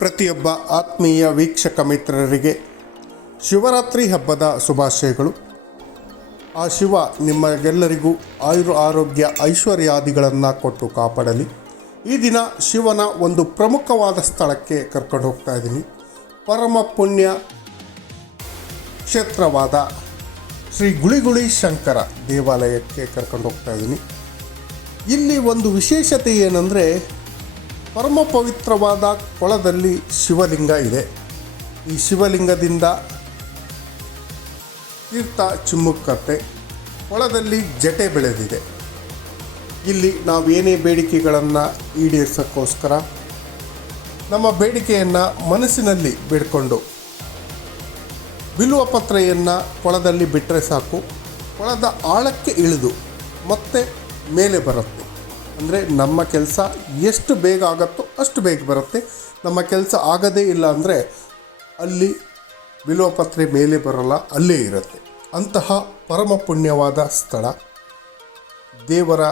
ಪ್ರತಿಯೊಬ್ಬ ಆತ್ಮೀಯ ವೀಕ್ಷಕ ಮಿತ್ರರಿಗೆ ಶಿವರಾತ್ರಿ ಹಬ್ಬದ ಶುಭಾಶಯಗಳು. ಆ ಶಿವ ನಿಮಗೆಲ್ಲರಿಗೂ ಆಯುರ್ ಆರೋಗ್ಯ ಐಶ್ವರ್ಯಾದಿಗಳನ್ನು ಕೊಟ್ಟು ಕಾಪಾಡಲಿ. ಈ ದಿನ ಶಿವನ ಒಂದು ಪ್ರಮುಖವಾದ ಸ್ಥಳಕ್ಕೆ ಕರ್ಕೊಂಡು ಹೋಗ್ತಾ ಇದ್ದೀನಿ. ಪರಮ ಪುಣ್ಯ ಕ್ಷೇತ್ರವಾದ ಶ್ರೀ ಗುಳಿಗುಳಿ ಶಂಕರ ದೇವಾಲಯಕ್ಕೆ ಕರ್ಕೊಂಡು ಹೋಗ್ತಾ ಇದ್ದೀನಿ. ಇಲ್ಲಿ ಒಂದು ವಿಶೇಷತೆ ಏನಂದರೆ ಪರಮ ಪವಿತ್ರವಾದ ಕೊಳದಲ್ಲಿ ಶಿವಲಿಂಗ ಇದೆ. ಈ ಶಿವಲಿಂಗದಿಂದ ತೀರ್ಥ ಚಿಮ್ಮುಕ್ಕತ್ತೆ ಕೊಳದಲ್ಲಿ ಜಟೆ ಬೆಳೆದಿದೆ. ಇಲ್ಲಿ ನಾವು ಏನೇ ಬೇಡಿಕೆಗಳನ್ನು ಈಡೇರಿಸೋಕ್ಕೋಸ್ಕರ ನಮ್ಮ ಬೇಡಿಕೆಯನ್ನು ಮನಸ್ಸಿನಲ್ಲಿ ಬೇಡಿಕೊಂಡು ಬಿಲ್ವ ಪತ್ರೆಯನ್ನು ಕೊಳದಲ್ಲಿ ಬಿಟ್ಟರೆ ಸಾಕು, ಕೊಳದ ಆಳಕ್ಕೆ ಇಳಿದು ಮತ್ತೆ ಮೇಲೆ ಬರುತ್ತೆ. ಅಂದರೆ ನಮ್ಮ ಕೆಲಸ ಎಷ್ಟು ಬೇಗ ಆಗುತ್ತೋ ಅಷ್ಟು ಬೇಗ ಬರುತ್ತೆ. ನಮ್ಮ ಕೆಲಸ ಆಗದೇ ಇಲ್ಲ ಅಂದರೆ ಅಲ್ಲಿ ಬಿಲ್ವಪತ್ರೆ ಮೇಲೆ ಬರೋಲ್ಲ, ಅಲ್ಲೇ ಇರುತ್ತೆ. ಅಂತಹ ಪರಮ ಪುಣ್ಯವಾದ ಸ್ಥಳ. ದೇವರ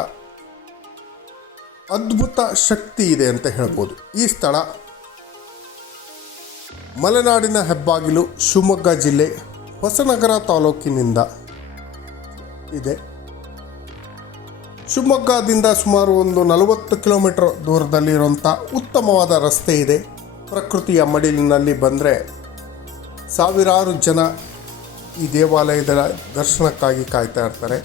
ಅದ್ಭುತ ಶಕ್ತಿ ಇದೆ ಅಂತ ಹೇಳ್ಬೋದು. ಈ ಸ್ಥಳ ಮಲೆನಾಡಿನ ಹೆಬ್ಬಾಗಿಲು ಶಿವಮೊಗ್ಗ ಜಿಲ್ಲೆ ಹೊಸನಗರ ತಾಲೂಕಿನಿಂದ ಇದೆ. ಶಿವಮೊಗ್ಗದಿಂದ ಸುಮಾರು ಒಂದು ನಲವತ್ತು ಕಿಲೋಮೀಟರ್ ದೂರದಲ್ಲಿರುವಂಥ ಉತ್ತಮವಾದ ರಸ್ತೆ ಇದೆ. ಪ್ರಕೃತಿಯ ಮಡಿಲಿನಲ್ಲಿ ಬಂದರೆ ಸಾವಿರಾರು ಜನ ಈ ದೇವಾಲಯದ ದರ್ಶನಕ್ಕಾಗಿ ಕಾಯ್ತಾ ಇರ್ತಾರೆ.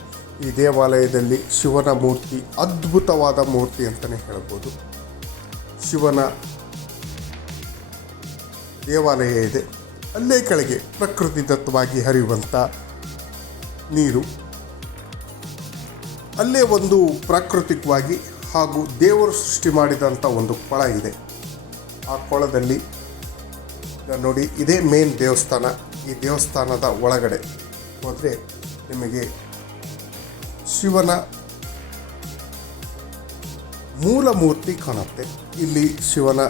ಈ ದೇವಾಲಯದಲ್ಲಿ ಶಿವನ ಮೂರ್ತಿ, ಅದ್ಭುತವಾದ ಮೂರ್ತಿ ಅಂತಲೇ ಹೇಳ್ಬೋದು. ಶಿವನ ದೇವಾಲಯ ಇದೆ. ಅಲ್ಲೇ ಕೆಳಗೆ ಪ್ರಕೃತಿ ದತ್ತವಾಗಿ ಹರಿಯುವಂಥ ನೀರು. ಅಲ್ಲೇ ಒಂದು ಪ್ರಾಕೃತಿಕವಾಗಿ ಹಾಗೂ ದೇವರು ಸೃಷ್ಟಿ ಮಾಡಿದಂಥ ಒಂದು ಕೊಳ ಇದೆ. ಆ ಕೊಳದಲ್ಲಿ ನೋಡಿ, ಇದೇ ಮೇನ್ ದೇವಸ್ಥಾನ. ಈ ದೇವಸ್ಥಾನದ ಒಳಗಡೆ ಹೋದರೆ ನಿಮಗೆ ಶಿವನ ಮೂಲ ಮೂರ್ತಿ ಕಾಣುತ್ತೆ. ಇಲ್ಲಿ ಶಿವನ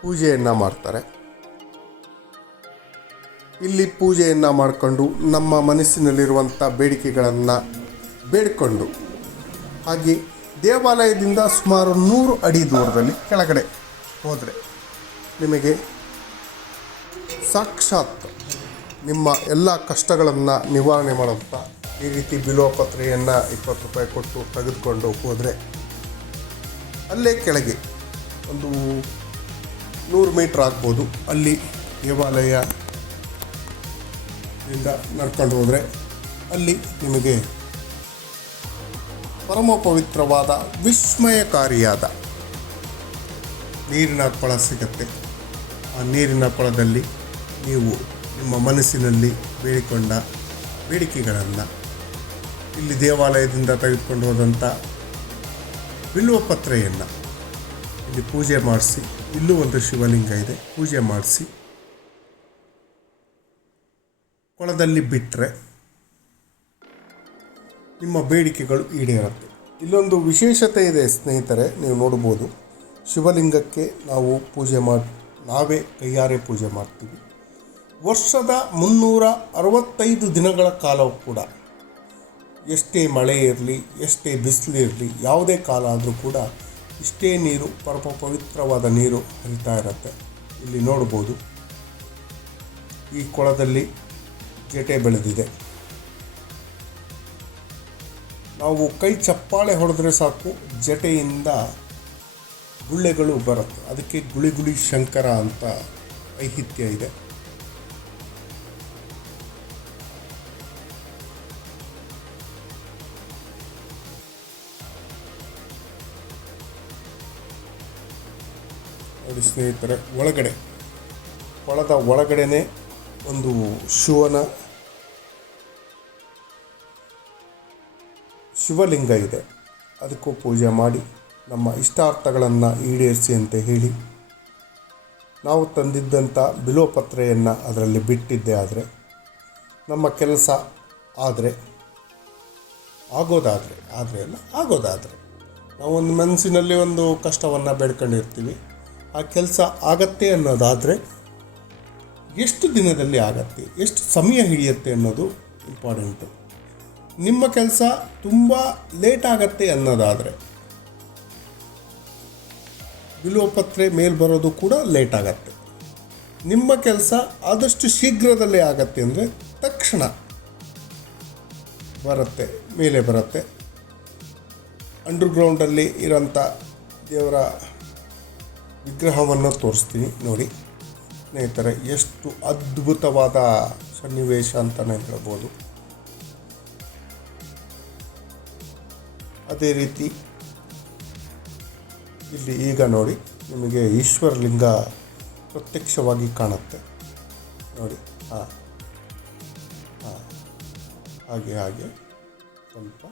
ಪೂಜೆಯನ್ನು ಮಾಡ್ತಾರೆ. ಇಲ್ಲಿ ಪೂಜೆಯನ್ನು ಮಾಡಿಕೊಂಡು ನಮ್ಮ ಮನಸ್ಸಿನಲ್ಲಿರುವಂಥ ಬೇಡಿಕೆಗಳನ್ನು ಬೇಡಿಕೊಂಡು, ಹಾಗೆ ದೇವಾಲಯದಿಂದ ಸುಮಾರು ನೂರು ಅಡಿ ದೂರದಲ್ಲಿ ಕೆಳಗಡೆ ಹೋದರೆ ನಿಮಗೆ ಸಾಕ್ಷಾತ್ ನಿಮ್ಮ ಎಲ್ಲ ಕಷ್ಟಗಳನ್ನು ನಿವಾರಣೆ ಮಾಡುತ್ತಾ ಈ ರೀತಿ ಬಿಲೋಪತ್ರೆಯನ್ನು ಇಪ್ಪತ್ತು ರೂಪಾಯಿ ಕೊಟ್ಟು ತೆಗೆದುಕೊಂಡು ಹೋದರೆ ಅಲ್ಲೇ ಕೆಳಗೆ ಒಂದು ನೂರು ಮೀಟ್ರ್ ಆಗ್ಬೋದು. ಅಲ್ಲಿ ದೇವಾಲಯ ಇಂದ ನಡ್ಕೊಂಡು ಹೋದರೆ ಅಲ್ಲಿ ನಿಮಗೆ ಪರಮ ಪವಿತ್ರವಾದ ವಿಸ್ಮಯಕಾರಿಯಾದ ನೀರಿನ ಕೊಳ ಸಿಗತ್ತೆ. ಆ ನೀರಿನ ಕೊಳದಲ್ಲಿ ನೀವು ನಿಮ್ಮ ಮನಸ್ಸಿನಲ್ಲಿ ಬೇಡಿಕೊಂಡ ಬೇಡಿಕೆಗಳನ್ನು ಇಲ್ಲಿ ದೇವಾಲಯದಿಂದ ತೆಗೆದುಕೊಂಡು ಹೋದಂಥ ಬಿಲ್ವ ಪತ್ರೆಯನ್ನು ಇಲ್ಲಿ ಪೂಜೆ ಮಾಡಿಸಿ, ಇಲ್ಲೂ ಒಂದು ಶಿವಲಿಂಗ ಇದೆ, ಪೂಜೆ ಮಾಡಿಸಿ ಕೊಳದಲ್ಲಿ ಬಿಟ್ಟರೆ ನಿಮ್ಮ ಬೇಡಿಕೆಗಳು ಈಡೇರುತ್ತೆ. ಇಲ್ಲೊಂದು ವಿಶೇಷತೆ ಇದೆ ಸ್ನೇಹಿತರೆ, ನೀವು ನೋಡ್ಬೋದು. ಶಿವಲಿಂಗಕ್ಕೆ ನಾವು ಪೂಜೆ ಮಾಡಿ, ನಾವೇ ಕೈಯಾರೆ ಪೂಜೆ ಮಾಡ್ತೀವಿ. ವರ್ಷದ ಮುನ್ನೂರ ಅರವತ್ತೈದು ದಿನಗಳ ಕಾಲ ಕೂಡ ಎಷ್ಟೇ ಮಳೆ ಇರಲಿ, ಎಷ್ಟೇ ಬಿಸಿಲು ಇರಲಿ, ಯಾವುದೇ ಕಾಲ ಆದರೂ ಕೂಡ ಇಷ್ಟೇ ನೀರು ಪರಪ ಪವಿತ್ರವಾದ ನೀರು ಹರಿತಾ ಇರುತ್ತೆ. ಇಲ್ಲಿ ನೋಡ್ಬೋದು. ಈ ಕೊಳದಲ್ಲಿ ಜೇಟೆ ಬೆಳೆದಿದೆ. ನಾವು ಕೈ ಚಪ್ಪಾಳೆ ಹೊಡೆದ್ರೆ ಸಾಕು, ಜಟೆಯಿಂದ ಗುಳ್ಳೆಗಳು ಬರುತ್ತೆ. ಅದಕ್ಕೆ ಗುಳಿ ಗುಳಿ ಶಂಕರ ಅಂತ ಐಹಿತ್ಯ ಇದೆ. ಸ್ನೇಹಿತರೆ, ಒಳಗಡೆ, ಕೊಳದ ಒಳಗಡೆನೆ ಒಂದು ಶಿವನ ಶಿವಲಿಂಗ ಇದೆ. ಅದಕ್ಕೂ ಪೂಜೆ ಮಾಡಿ ನಮ್ಮ ಇಷ್ಟಾರ್ಥಗಳನ್ನು ಈಡೇರಿಸಿ ಅಂತ ಹೇಳಿ ನಾವು ತಂದಿದ್ದಂಥ ಬಿಲೋಪತ್ರೆಯನ್ನು ಅದರಲ್ಲಿ ಬಿಟ್ಟಿದ್ದೆ ಆದರೆ, ನಮ್ಮ ಕೆಲಸ ಆದರೆ, ಆಗೋದಾದರೆ, ಆದರೆ ಅಲ್ಲ, ಆಗೋದಾದರೆ. ನಾವೊಂದು ಮನಸ್ಸಿನಲ್ಲಿ ಒಂದು ಕಷ್ಟವನ್ನು ಬೇಡ್ಕೊಂಡಿರ್ತೀವಿ. ಆ ಕೆಲಸ ಆಗತ್ತೆ ಅನ್ನೋದಾದರೆ ಎಷ್ಟು ದಿನದಲ್ಲಿ ಆಗತ್ತೆ, ಎಷ್ಟು ಸಮಯ ಹಿಡಿಯುತ್ತೆ ಅನ್ನೋದು ಇಂಪಾರ್ಟೆಂಟು ನಿಮ್ಮ ಕೆಲಸ ತುಂಬ ಲೇಟ್ ಆಗತ್ತೆ ಅನ್ನೋದಾದರೆ ಬಿಲ್ವಪತ್ರೆ ಮೇಲ್ ಬರೋದು ಕೂಡ ಲೇಟ್ ಆಗತ್ತೆ. ನಿಮ್ಮ ಕೆಲಸ ಆದಷ್ಟು ಶೀಘ್ರದಲ್ಲೇ ಆಗತ್ತೆ ಅಂದರೆ ತಕ್ಷಣ ಬರುತ್ತೆ, ಮೇಲೆ ಬರುತ್ತೆ. ಅಂಡರ್ಗ್ರೌಂಡಲ್ಲಿ ಇರೋಂಥ ದೇವರ ವಿಗ್ರಹವನ್ನು ತೋರಿಸ್ತೀನಿ ನೋಡಿ. ಸ್ನೇಹಿತರೆ, ಎಷ್ಟು ಅದ್ಭುತವಾದ ಸನ್ನಿವೇಶ ಅಂತಲೇ ಹೇಳ್ಬೋದು. ಅದೇ ರೀತಿ ಇಲ್ಲಿ ಈಗ ನೋಡಿ, ನಿಮಗೆ ಈಶ್ವರಲಿಂಗ ಪ್ರತ್ಯಕ್ಷವಾಗಿ ಕಾಣುತ್ತೆ. ನೋಡಿ ಹಾಂ ಹಾಂ ಹಾಗೆ ಹಾಗೆ, ಸ್ವಲ್ಪ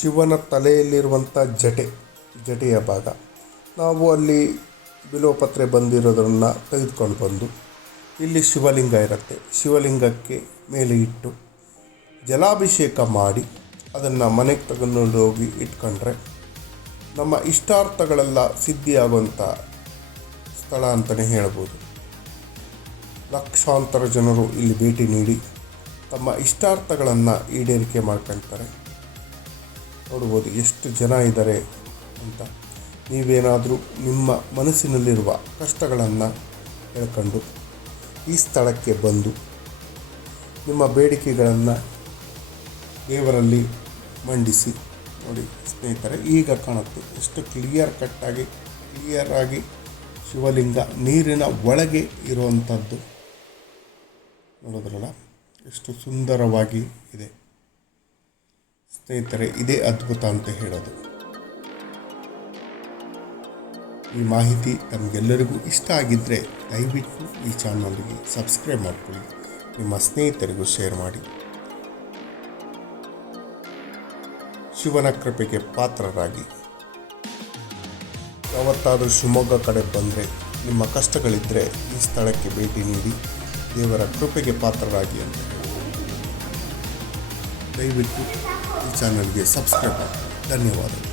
ಶಿವನ ತಲೆಯಲ್ಲಿರುವಂಥ ಜಟೆ, ಜಟೆಯ ಭಾಗ. ನಾವು ಅಲ್ಲಿ ಬಿಲೋಪತ್ರೆ ಬಂದಿರೋದನ್ನು ತೆಗೆದುಕೊಂಡು ಬಂದು ಇಲ್ಲಿ ಶಿವಲಿಂಗ ಇರುತ್ತೆ. ಶಿವಲಿಂಗಕ್ಕೆ ಮೇಲೆ ಇಟ್ಟು ಜಲಾಭಿಷೇಕ ಮಾಡಿ ಅದನ್ನು ಮನೆಗೆ ತಗೊಂಡು ಹೋಗಿ ಇಟ್ಕೊಂಡ್ರೆ ನಮ್ಮ ಇಷ್ಟಾರ್ಥಗಳೆಲ್ಲ ಸಿದ್ಧಿಯಾಗುವಂಥ ಸ್ಥಳ ಅಂತಲೇ ಹೇಳ್ಬೋದು. ಲಕ್ಷಾಂತರ ಜನರು ಇಲ್ಲಿ ಭೇಟಿ ನೀಡಿ ತಮ್ಮ ಇಷ್ಟಾರ್ಥಗಳನ್ನು ಈಡೇರಿಕೆ ಮಾಡ್ಕೊಳ್ತಾರೆ ನೋಡ್ಬೋದು ಎಷ್ಟು ಜನ ಇದ್ದಾರೆ ಅಂತ. ನೀವೇನಾದರೂ ನಿಮ್ಮ ಮನಸ್ಸಿನಲ್ಲಿರುವ ಕಷ್ಟಗಳನ್ನು ಹೇಳ್ಕೊಂಡು ಈ ಸ್ಥಳಕ್ಕೆ ಬಂದು ನಿಮ್ಮ ಬೇಡಿಕೆಗಳನ್ನು ದೇವರಲ್ಲಿ ಮಂಡಿಸಿ ನೋಡಿ ಸ್ನೇಹಿತರೆ, ಈಗ ಕಾಣುತ್ತೆ ಎಷ್ಟು ಕ್ಲಿಯರ್ ಕಟ್ಟಾಗಿ ಕ್ಲಿಯರ್ ಆಗಿ ಶಿವಲಿಂಗ ನೀರಿನ ಒಳಗೆ ಇರುವಂಥದ್ದು ನೋಡಿದ್ರಲ್ಲ, ಎಷ್ಟು ಸುಂದರವಾಗಿ ಇದೆ. ಸ್ನೇಹಿತರೆ, ಇದೇ ಅದ್ಭುತ ಅಂತ ಹೇಳೋದು. ಈ ಮಾಹಿತಿ ನಮಗೆಲ್ಲರಿಗೂ ಇಷ್ಟ ಆಗಿದ್ದರೆ ದಯವಿಟ್ಟು ಈ ಚಾನಲ್ಗೆ ಸಬ್ಸ್ಕ್ರೈಬ್ ಮಾಡಿಕೊಳ್ಳಿ. ನಿಮ್ಮ ಸ್ನೇಹಿತರಿಗೂ ಶೇರ್ ಮಾಡಿ. ಶಿವನ ಕೃಪೆಗೆ ಪಾತ್ರರಾಗಿ. ಯಾವತ್ತಾದರೂ ಶಿವಮೊಗ್ಗ ಕಡೆ ಬಂದರೆ, ನಿಮ್ಮ ಕಷ್ಟಗಳಿದ್ದರೆ ಈ ಸ್ಥಳಕ್ಕೆ ಭೇಟಿ ನೀಡಿ, ದೇವರ ಕೃಪೆಗೆ ಪಾತ್ರರಾಗಿ ಅಂತ ದಯವಿಟ್ಟು ಈ ಚಾನಲ್ಗೆ ಸಬ್ಸ್ಕ್ರೈಬ್ ಮಾಡಿ ಧನ್ಯವಾದಗಳು.